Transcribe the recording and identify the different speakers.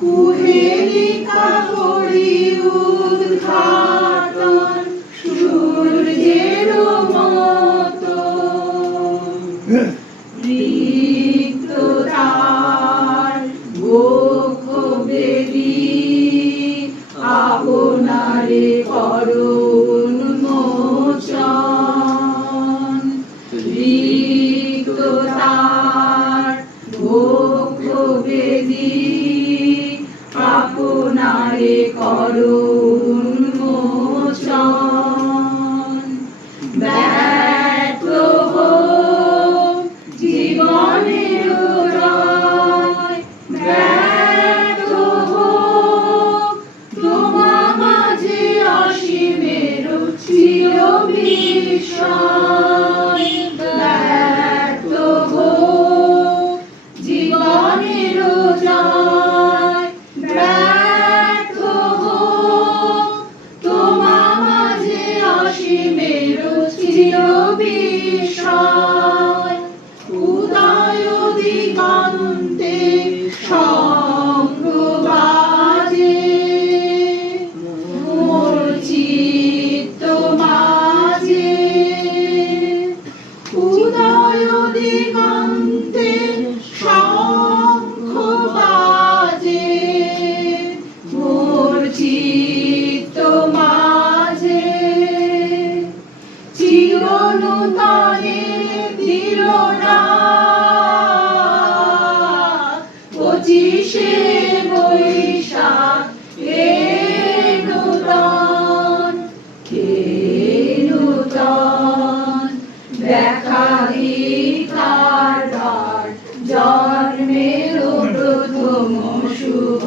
Speaker 1: কুহেলিকা করি তার গোখ বেলি আপনারে করুন মোচন। রিক্ত তার গোখ হোক জীবনের উদয়, ব্যর্থ হোক তোমা মাঝে অসীমের চির বিস্ময়। চিরনূতনে দিল না। পঁচিশে বৈশাখ জন্মের প্রথম শুভ